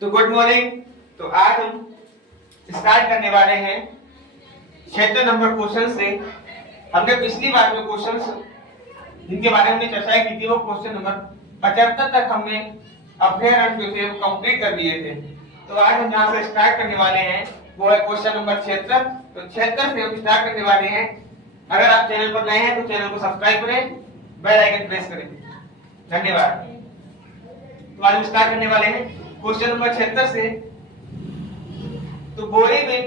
तो good morning. तो आज हम स्टार्ट करने वाले हैं क्षेत्र नंबर क्वेश्चन से। हमने पिछली बार जो क्वेश्चंस जिनके बारे में चर्चा की थी वो क्वेश्चन नंबर 75 तक हमने अभ्यारण्य जो थे वो कंप्लीट कर दिए थे। तो आज हम जहां से स्टार्ट करने वाले हैं वो है क्वेश्चन नंबर 76। तो 76 से हम स्टार्ट करने वाले हैं। अगर आप चैनल पर नए हैं तो चैनल को सब्सक्राइब करें, बेल आइकन प्रेस करें। धन्यवाद। तो आज हम स्टार्ट करने वाले हैं क्वेश्चन नंबर 76 से। तो बोरीवली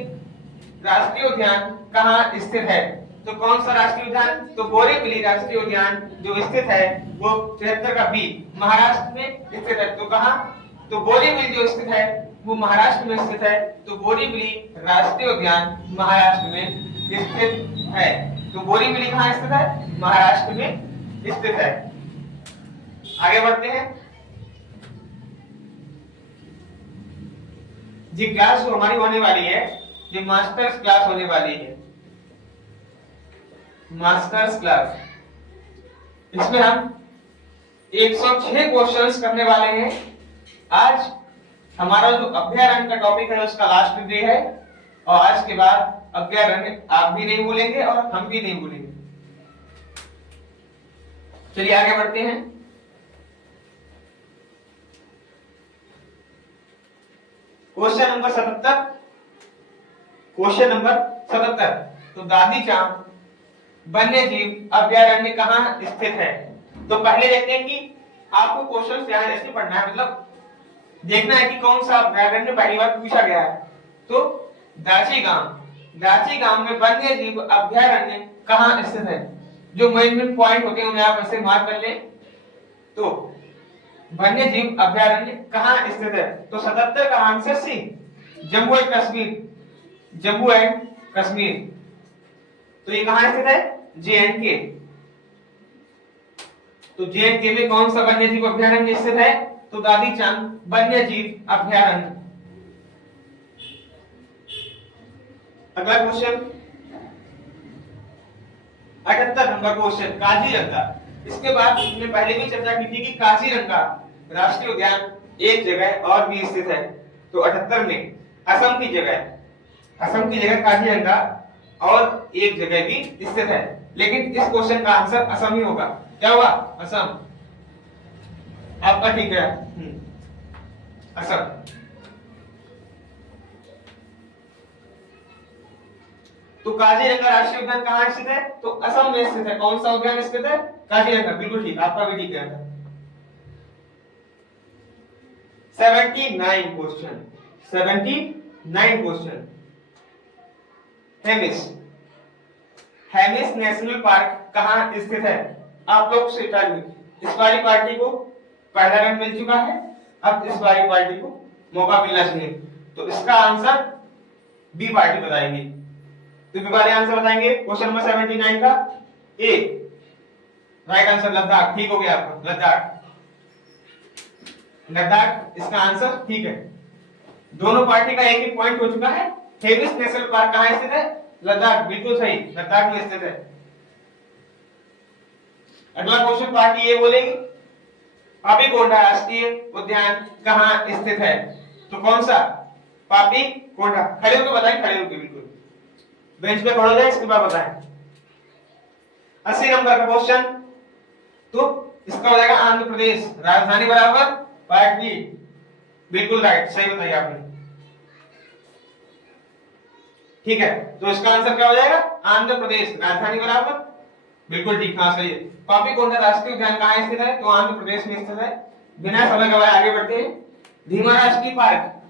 राष्ट्रीय उद्यान कहाँ स्थित है? तो कौन सा राष्ट्रीय उद्यान? तो बोरीवली राष्ट्रीय उद्यान जो स्थित है वो 76 का बी महाराष्ट्र में स्थित है। तो कहाँ? तो बोरीवली जो स्थित है वो महाराष्ट्र में स्थित है। तो बोरीवली राष्ट्रीय उद्यान महाराष्ट्र में स्थित है। तो बोरीवली कहाँ स्थित है? महाराष्ट्र में स्थित है। आगे बढ़ते हैं। जी क्लास जो हमारी होने वाली है ये मास्टर्स क्लास होने वाली है, मास्टर्स क्लास। इसमें हम 106 क्वेश्चंस करने वाले हैं। आज हमारा जो अभ्यारण्य का टॉपिक है उसका लास्ट डे है और आज के बाद अभ्यारण्य आप भी नहीं भूलेंगे और हम भी नहीं भूलेंगे। चलिए आगे बढ़ते हैं। Question number 77। Question number 77। तो दादी चांद वन्य जीव अभ्यारण्य कहाँ स्थित है? तो पहले देखते हैं कि आपको क्वेश्चन ध्यान से पढ़ना है, मतलब देखना है कि कौन सा अभ्यारण्य पहली बार पूछा गया है। तो दाची गांव में वन्य जीव अभ्यारण्य कहाँ स्थित है? जो मेन पॉइंट होते हैं उन्हें आप ऐसे मार्क कर लें। तो वन्य जीव अभ्यारण्य कहाँ स्थित है? तो 77 का answer C, Jammu and Kashmir. Jammu and Kashmir. तो ये कहाँ स्थित है? जे-एंड-के। तो जे-एंड-के में कौन सा वन्य जीव अभ्यारण्य स्थित है? तो दादी चांद वन्य जीव अभ्यारण्य। अगला क्वेश्चन 78 नंबर क्वेश्चन काजीरंगा। इसके बाद हमने पहले भी चर्चा की थी कि काजीरंगा राष्ट्रीय उद्यान एक जगह और भी स्थित है। तो 78 में असम की जगह काजीरंगा और एक जगह भी स्थित है। लेकिन इस क्वेश्चन का आंसर असम ही होगा। क्या होगा? असम। आपका ठीक है, असम। तो काजीरंगा राष्ट्रीय उद्यान कहाँ स्थित है? तो असम में स्थित है। कौन सा उद्यान स्थित है? काजीरंगा। बिल्कुल ठीक, आपका भी ठीक है। 79 question. 79 question. Hemis national park कहाँ स्थित है? आप लोग से इस वाली पार्टी को पहला रन मिल चुका है, अब इस वाली पार्टी को मौका मिलना चाहिए। तो इसका आंसर बी पार्टी बताएगी। तो बी वाले आंसर बताएंगे क्वेश्चन नंबर 79 का ए। Right answer Ladakh. ठीक हो गया आपका, लद्दाख। लद्दाख इसका आंसर ठीक है। दोनों पार्टी का एक ही पॉइंट हो चुका है। हेमिस नेशनल पार्क कहाँ स्थित है? लद्दाख। बिल्कुल सही, लद्दाख में स्थित है। अगला क्वेश्चन पार्टी ये बोलेगी पापीकोंडा राष्ट्रीय उद्यान कहाँ स्थित है? तो कौन सा? पापीकोंडा। खड़े होकर बताएं, खड़े होकर बिल्कुल बेंच पे खड़े हो जाए, इसके बाद बताएं। 80 नंबर का क्वेश्चन। तो इसका हो जाएगा आंध्र प्रदेश। राजधानी बराबर पार्ट बी। बिल्कुल राइट, सही बताइए आपने। ठीक है, तो इसका आंसर क्या हो जाएगा? आंध्र प्रदेश। राजधानी बराबर बिल्कुल ठीक, हाँ सही है। पापीकोंडा राष्ट्रीय उद्यान कहाँ स्थित है? तो आंध्र प्रदेश में स्थित है। बिना समय गवाए आगे बढ़ते हैं। धीमा राष्ट्रीय पार्क।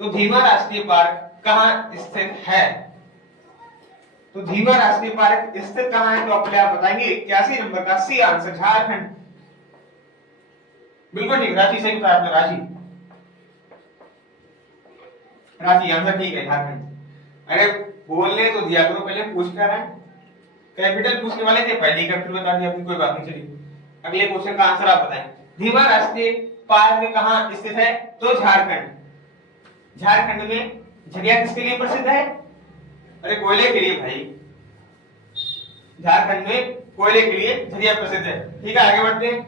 तो धीमा राष्ट्रीय पार्क कहाँ स्थित है? तो धीमा राष्ट्रीय पार्क स्थित कहाँ है? तो अपने आप बताएंगे। 81 नंबर का सी आंसर, झारखंड। बिल्कुल ठीक, रांची सही बताया आपने, रांची। रांची आंसर ठीक है, झारखंड। अरे बोलने तो दिया करो, पहले पूछ कर आए। कैपिटल पूछने वाले थे, पहले ही कैपिटल बता दिया आपने, कोई बात नहीं। चलिए अगले क्वेश्चन का आंसर आप बताएं। धीमा राष्ट्रीय पार्क कहाँ स्थित है? तो झारखंड। झारखंड में झरिया किसके लिए प्रसिद्ध है? अरे कोयले के लिए भाई। झारखंड में कोयले के लिए झरिया प्रसिद्ध है। ठीक है, आगे बढ़ते हैं।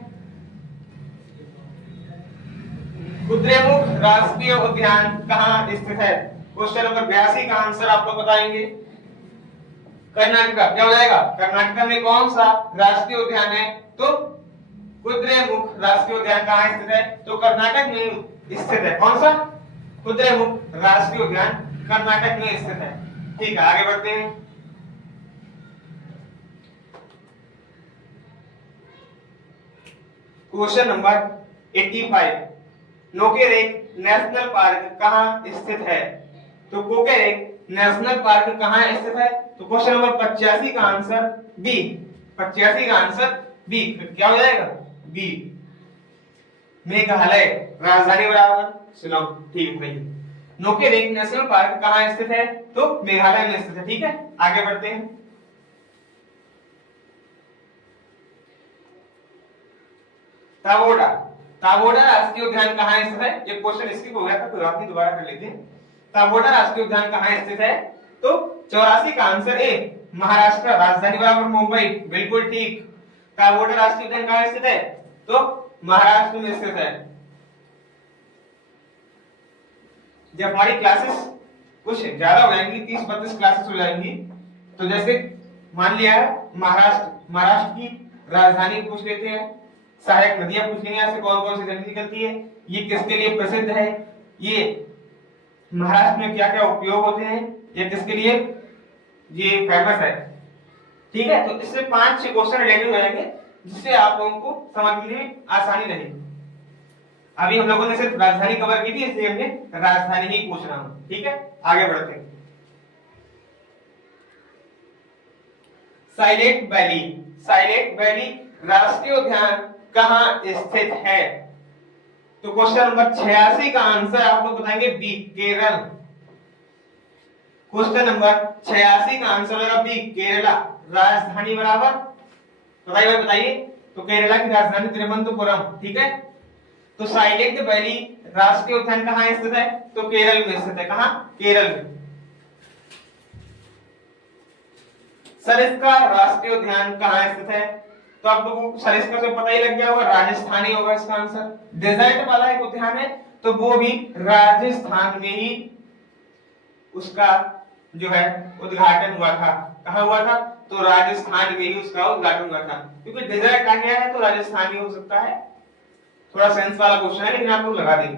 कुद्रेमुख राष्ट्रीय उद्यान कहाँ स्थित है? क्वेश्चन नंबर 82 का आंसर आप लोग बताएंगे। कर्नाटका, क्या हो जाएगा? कर्नाटका में कौन सा राष्ट्रीय उद्यान है? तो कुद्रेमुख राष्ट्रीय उद्यान कहाँ स्थित है? तो कर्नाटक में स्थित है। कौन सा? कुद्रेमुख राष्ट्रीय उद्यान कर्नाटक में स्थित है। ठीक है, आगे बढ़ते हैं। क्वेश्चन नंबर 85, नोकेरेक नेशनल पार्क कहाँ स्थित है? तो कोकेरेक नेशनल पार्क कहाँ स्थित है? तो क्वेश्चन नंबर 85 का आंसर बी। 85 का आंसर बी, क्या हो जाएगा? बी। मेघालय राजधानी बराबर शिलोंग। ठीक है, नोकेरेक नेशनल पार्क कहाँ स्थित है? तो मेघालय में स्थित है। ठीक है, आगे बढ़ते हैं। ताबोड़ा, ताबोड़ा राष्ट्रीय उद्यान कहाँ स्थित है? ये क्वेश्चन स्किप हो गया था, कोई बात नहीं, दोबारा कर लेते हैं। ताबोड़ा राष्ट्रीय उद्यान कहाँ स्थित है? तो 84 का आंसर ए, महाराष्ट्र राजधानी बराबर मुंबई। बिल्कुल ठीक। ताबोड़ा राष्ट्रीय उद्यान कहाँ स्थित है? तो महाराष्ट्र में स्थित है। जब हमारी क्लासेस कुछ ज्यादा हो जाएंगी, 30-32 क्लासेस हो जाएंगी, तो जैसे मान लिया महाराष्ट्र की राजधानी पूछ लेते हैं, सहायक नदियां पूछ लेंगे, यहाँ से कौन कौन सी नदी निकलती है, ये किसके लिए प्रसिद्ध है, ये महाराष्ट्र में क्या क्या उपयोग होते हैं, ये किसके लिए ये फेमस है। ठीक है, तो इससे 5-6 क्वेश्चन रिलेटेड हो जाएंगे, जिससे आप लोगों को समझने में आसानी रहेगी। अभी हम लोगों ने सिर्फ राजधानी कवर की थी, इसलिए हमने राजधानी ही पूछ रहा हूं। ठीक है, आगे बढ़ते हैं। साइलेंट वैली, साइलेंट वैली राष्ट्रीय उद्यान कहाँ स्थित है? तो क्वेश्चन नंबर 86 का आंसर आप लोग बताएंगे बी, केरल। क्वेश्चन नंबर 86 का आंसर होगा बी, केरला। राजधानी बराबर बताइए, बताइए। तो केरला की राजधानी तिरुवनंतपुरम। ठीक है, तो साइलेंट वैली राष्ट्रीय उद्यान कहाँ स्थित है? तो केरल में स्थित है। कहाँ? केरल में। सरिस्का राष्ट्रीय उद्यान कहाँ स्थित है? तो आप लोगों को सरिस्का से पता ही लग गया होगा, राजस्थानी होगा इसका आंसर। डेजर्ट वाला एक उद्यान है, तो वो भी राजस्थान में ही उसका जो है उद्घाटन हुआ था। कहाँ हुआ था? तो राजस्थान में ही उसका उद्घाटन हुआ था, क्योंकि डेजर्ट आ गया है तो राजस्थान ही हो सकता है। थोड़ा सेंस वाला क्वेश्चन है, लेकिन आप लोग लगा देंगे।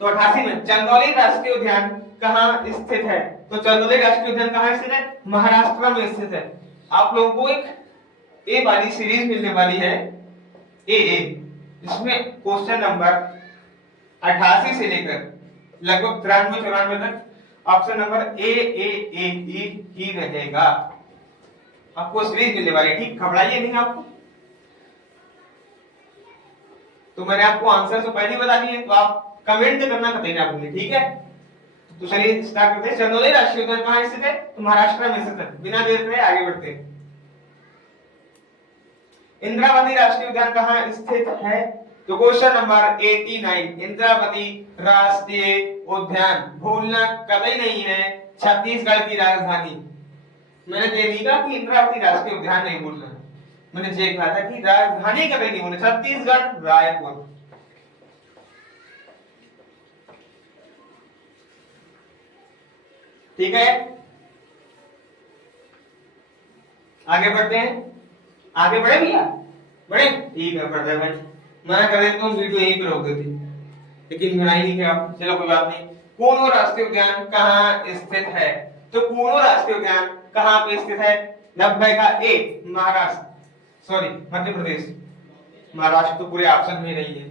तो 88 में चंदौली राष्ट्रीय उद्यान कहाँ स्थित है? तो चंदौली राष्ट्रीय उद्यान कहाँ स्थित है? महाराष्ट्र में स्थित है। आप लोगों को एक ए वाली सीरीज मिलने वाली है, ए, जिसमें क्वेश्चन नंबर 88 से लेकर लगभग 93-94 तक ऑप्शन नंबर ए ही रहेगा। आपको सीरीज मिलने वाली है। ठीक, घबराइए नहीं आपको। तो मैंने आपको आंसर तो पहले ही बता दिए, तो आप कमेंट करना कतई ना भूलिए। ठीक है, तो चलिए स्टार्ट करते हैं। चंदौली राष्ट्रीय उद्यान कहाँ स्थित है? तो महाराष्ट्र में स्थित है। बिना देर के आगे बढ़ते हैं। इंद्रावती राष्ट्रीय उद्यान कहाँ स्थित है? तो क्वेश्चन नंबर 89, इंद्रावती राष्ट्रीय उद्यान भूलना कतई नहीं है छत्तीसगढ़ की राजधानी। मैंने तो ये नहीं कहा कि इंद्रावती राष्ट्रीय उद्यान नहीं भूलना, मैंने ये कहा था कि राजधानी कतई नहीं भूलना, छत्तीसगढ़ रायपुर। ठीक है, आगे बढ़ते हैं। आगे बढ़े भैया, बढ़े? ठीक है, बढ़ते हैं। मना कर देता हूँ, वीडियो यहीं पे रोक देती, लेकिन बनाई नहीं क्या आप। चलो कोई बात नहीं। कूनो राष्ट्रीय उद्यान कहाँ स्थित है? तो कूनो राष्ट्रीय उद्यान कहाँ पे स्थित है? 90 का ए, महाराष्ट्र, सॉरी मध्य प्रदेश। महाराष्ट्र तो पूरे ऑप्शन में नहीं है।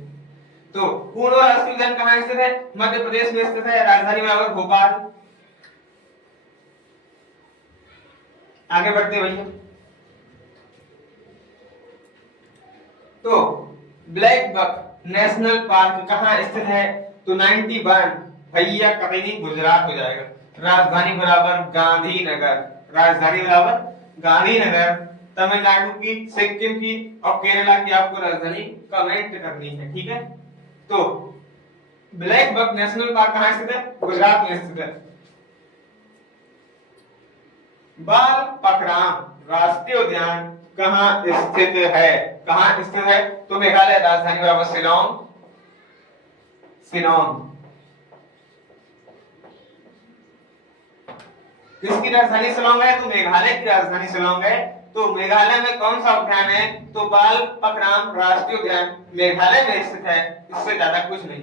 तो कूनो राष्ट्रीय उद्यान कहाँ स्थित है? मध्य प्रदेश में स्थित है। राजधानी बराबर भोपाल। आगे बढ़ते भैया। तो ब्लैक बक नेशनल पार्क कहाँ स्थित है? तो 91 भैया कभी नहीं, गुजरात हो जाएगा। राजधानी बराबर गांधीनगर। राजधानी बराबर गांधीनगर। तमिलनाडु की, सिक्किम की और केरला की आपको राजधानी कमेंट करनी है। ठीक है, तो ब्लैक बक नेशनल पार्क कहाँ स्थित है? गुजरात में स्थित है। बाल पखराम राष्ट्रीय उद्यान कहाँ स्थित है? कहाँ स्थित है? तो मेघालय राजधानी बराबर शिलोंग, शिलोंग। किसकी राजधानी शिलोंग है? तो मेघालय की राजधानी शिलोंग है। तो मेघालय में कौन सा उद्यान है? तो बाल पकराम राष्ट्रीय उद्यान मेघालय में स्थित है, इससे ज्यादा कुछ नहीं।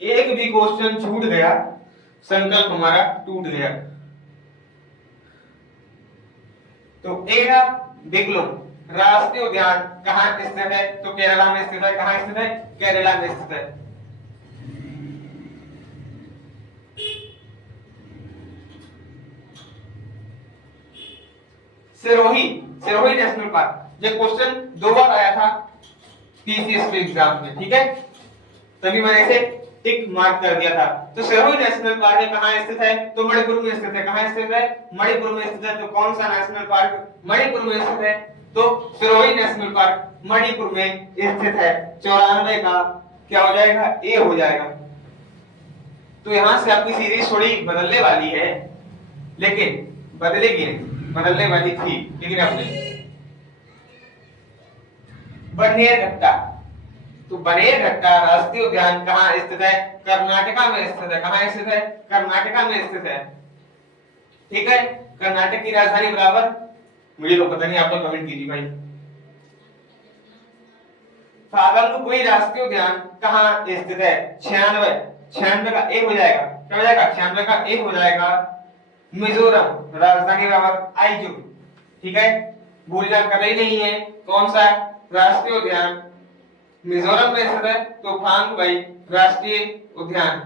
एक भी क्वेश्चन छूट गया, संकल्प हमारा टूट गया। तो एरा बिगलुम राष्ट्रीय उद्यान कहाँ स्थित है? तो केरला में स्थित है। कहाँ स्थित है? केरला में स्थित है। सिरोही, सिरोही नेशनल पार्क, ये क्वेश्चन 2 बार आया था पीसीएस के एग्जाम में, ठीक है, तभी मैंने इसे टिक मार्क कर दिया था। तो सिरोही नेशनल पार्क कहाँ स्थित है? तो मणिपुर में स्थित है। कहाँ स्थित है? मणिपुर में स्थित है। तो कौन सा नेशनल पार्क मणिपुर में स्थित है? तो सिरोही नेशनल पार्क मणिपुर में स्थित है। 94 का क्या हो जाएगा? ए हो जाएगा। तो यहां से आपकी सीरीज थोड़ी बदलने वाली है, लेकिन बदलेगी नहीं, बदलने वाली थी लेकिन अब नहीं। बन्नेरघट्टा, तो बन्नेरघट्टा राष्ट्रीय उद्यान कहाँ स्थित है? कर्नाटका में स्थित है। कहाँ स्थित है? कर्नाटका में स्थित है, ठीक है। कर्नाटक की राजधानी बराबर, मुझे तो पता नहीं, आप लोग कमेंट कीजिए भाई। फागंगुई राष्ट्रीय उद्यान कहाँ स्थित है? 96, 96 का एक हो जाएगा। क्या हो जाएगा? 96 का एक हो जाएगा। मिजोरम राजधानी बराबर आइजोल, ठीक है, भूलना कभी नहीं है। कौन सा राष्ट्रीय उद्यान मिजोरम में स्थित है? तो फांगबई राष्ट्रीय उद्यान,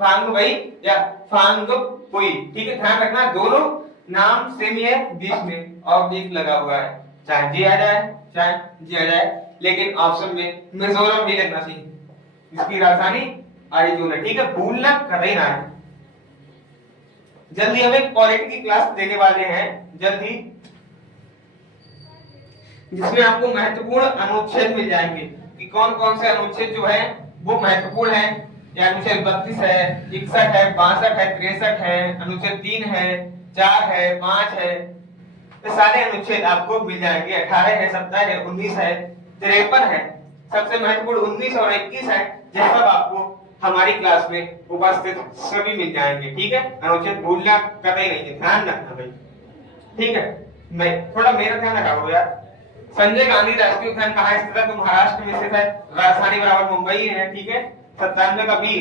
फांगबई या फांगबुई, ठीक है, ध्यान रखना दोनों नाम सेम ही है, बीच में ऑब्लिक लगा हुआ है, चाहे जी आ जाए चाहे जी आ जाए, लेकिन ऑप्शन में मिजोरम ही लिखना चाहिए। इसकी राजधानी आइजोल है, ठीक है, भूलना कभी ना है। जल्दी हमें पॉलिटी की क्लास देने वाले हैं जल्दी, जिसमें आपको महत्वपूर्ण अनुच्छेद मिल जाएंगे कि कौन कौन से अनुच्छेद जो है वो महत्वपूर्ण है। या अनुच्छेद 32 है, 61 है, 62 है, 63 है, अनुच्छेद 3 है, 4 है, 5 है, ये सारे अनुच्छेद आपको मिल जाएंगे। 18 है, 17 है, 19 है, 53 है, सबसे महत्वपूर्ण 19 और 21 है। यह सब आपको हमारी क्लास में उपस्थित सभी मिल जाएंगे, ठीक है। अनुच्छेद भूलना कतई नहीं है, ध्यान रखना भाई, ठीक है। मैं थोड़ा मेरा ध्यान रखा यार। संजय गांधी राष्ट्रीय उद्यान कहाँ स्थित है? तो महाराष्ट्र में स्थित है, राजधानी बराबर मुंबई है, ठीक है। 97 का बी,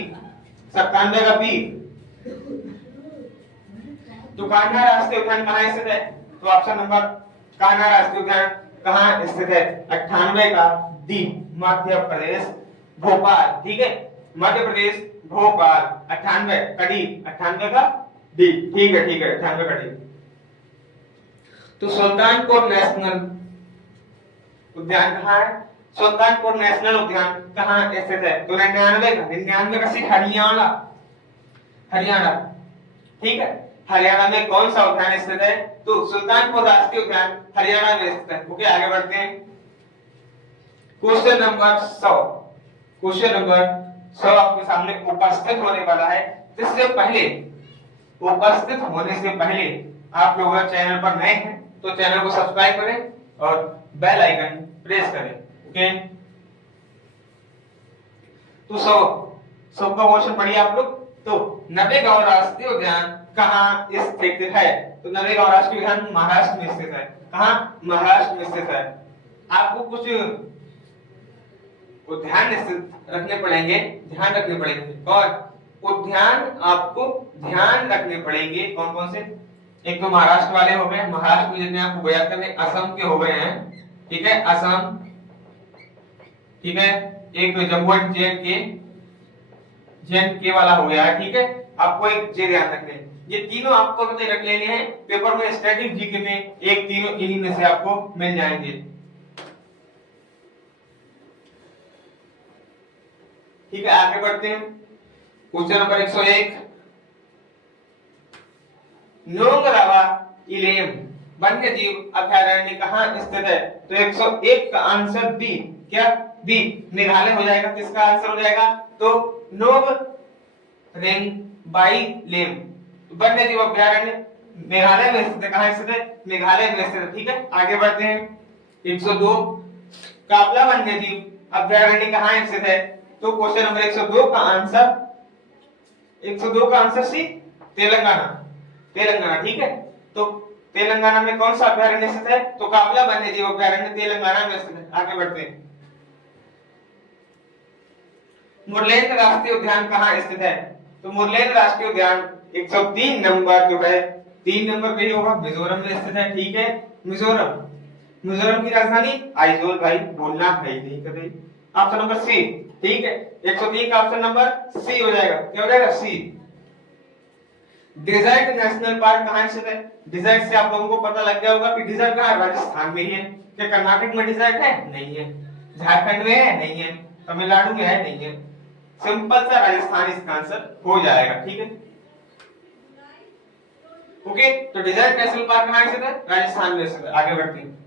97 का बी। तो कान्हा राष्ट्रीय उद्यान कहाँ स्थित है? तो ऑप्शन नंबर कान्हा राष्ट्रीय उद्यान कहाँ स्थित है? 98 का डी, मध्य प्रदेश भोपाल, ठीक है, मध्य प्रदेश भोपाल। 98 का डी, 98 का डी, ठीक है, ठीक है, 98 का डी। तो सुल्तानपुर नेशनल उद्यान कहाँ है? सुल्तानपुर नेशनल उद्यान कहाँ स्थित है? तो 99 का, 99 का सिर्फ हरियाणा, हरियाणा, ठीक है। हरियाणा में कौन सा उद्यान स्थित है? तो सुल्तानपुर राष्ट्रीय उद्यान हरियाणा में स्थित है। ओके, आगे बढ़ते हैं। क्वेश्चन नंबर 100, क्वेश्चन नंबर 100 आपके सामने उपस्थित होने वाला है। इससे पहले, उपस्थित होने से पहले आप लोग अगर चैनल पर नए हैं तो चैनल को सब्सक्राइब करें और बेल आइकन प्रेस करें, ओके। तो 100 का क्वेश्चन पढ़िए आप लोग। तो नवेगांव राष्ट्रीय उद्यान कहाँ स्थित है? तो नवेगांव राष्ट्रीय उद्यान महाराष्ट्र में स्थित है। कहाँ? महाराष्ट्र में स्थित है। आपको कुछ उद्यान रखने पड़ेंगे, ध्यान रखने पड़ेंगे, और उद्यान आपको ध्यान रखने पड़ेंगे। कौन कौन से? एक तो महाराष्ट्र वाले हो गए, महाराष्ट्र में जितने आपको बयान करने, असम के हो गए हैं, ठीक है, असम, ठीक है, एक जम्मू एंड जे वाला हो गया है, ठीक है। आपको एक चीज ध्यान रखने, ये तीनों आपको रख लेने हैं पेपर में, स्टैटिक जीके में एक तीनों इन्हीं में से आपको मिल जाएंगे, ठीक है। आगे बढ़ते हैं। क्वेश्चन नंबर 101, नोंगरावा इलेम वन्य जीव अभयारण्य कहाँ स्थित है? तो 101 का आंसर बी, क्या? बी, मेघालय हो जाएगा। किसका आंसर हो जाएगा? तो नोंगरेंबाई लेम वन्य जीव अभयारण्य मेघालय में स्थित है। कहाँ स्थित है? मेघालय में स्थित है। ठीक है, आगे बढ़ते हैं। 102 कापला वन्य जीव अभयारण्य कहाँ स्थित है? तो क्वेश्चन नंबर 102 का आंसर सी, तेलंगाना। तेलंगाना, ठीक है। तो तेलंगाना में कौन सा अभयारण्य स्थित है? तो कापला वन्य जीव अभयारण्य तेलंगाना में स्थित है। आगे बढ़ते हैं। मुरलेन राष्ट्रीय उद्यान कहाँ स्थित है? तो मुरलेन राष्ट्रीय उद्यान 103 नंबर जो है, 3 नंबर पे ही होगा, मिजोरम में स्थित है। ठीक है, मिजोरम। मिजोरम की राजधानी आइजोल। भाई बोलना है ही नहीं कभी। ऑप्शन नंबर सी, ठीक है। 103 का ऑप्शन नंबर सी हो जाएगा। क्या हो जाएगा? सी। डेजर्ट नेशनल पार्क कहाँ स्थित है? डेजर्ट से आप लोगों को पता लग गया होगा कि डेजर्ट कहाँ है? राजस्थान में ही है। क्या कर्नाटक में डेजर्ट है? नहीं है। झारखंड में है? नहीं है। तमिलनाडु में है? नहीं है। सिंपल सा राजस्थान इसका आंसर हो जाएगा। ठीक है, ओके। तो डेजर्ट नेशनल पार्क कहाँ स्थित है? राजस्थान में स्थित है। आगे बढ़ते हैं।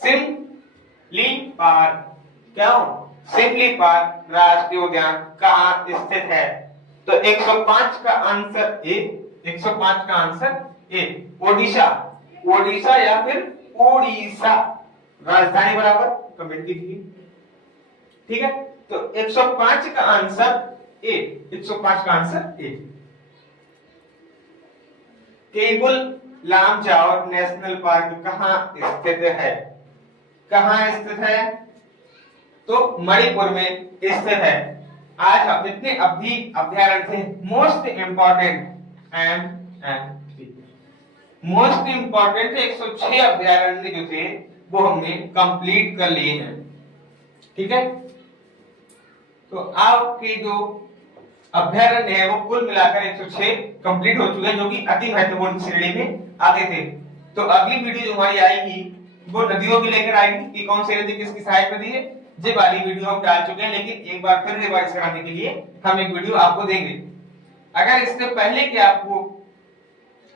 सिमली पार्क, क्या हो? सिमली पार्क राष्ट्रीय उद्यान कहाँ स्थित है? तो 105 का आंसर ए। 105 का आंसर ए, ओडिशा। ओडिशा या फिर ओडिशा। राजधानी बराबर कमेंट कीजिए। ठीक है, तो 105 का आंसर ए। 105 का answer A. Keibul Lamjao national park कहाँ स्थित है? कहाँ स्थित है? तो मणिपुर में स्थित है। आज हम जितने अभी अभ्यारण्य थे, मोस्ट इंपॉर्टेंट मोस्ट इंपॉर्टेंट 106 अभ्यारण्य जो थे वो हमने कंप्लीट कर लिए हैं। ठीक है, तो आपके जो अभ्यारण्य है वो कुल मिलाकर 106 कंप्लीट हो चुके हैं, जो कि अति महत्वपूर्ण श्रेणी में आते थे। तो अगली वीडियो जो हमारी आएगी वो नदियों की लेकर आएगी कि कौन सी नदी किसकी सहायक नदी है। ये वाली वीडियो हम डाल चुके हैं, लेकिन एक बार फिर रिवाइज कराने के लिए हम एक वीडियो आपको देंगे। अगर इससे पहले कि आपको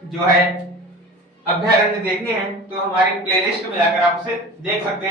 जो है अभ्यारण्य देखने हैं तो हमारी प्लेलिस्ट में जाकर आप उसे देख सकते हैं।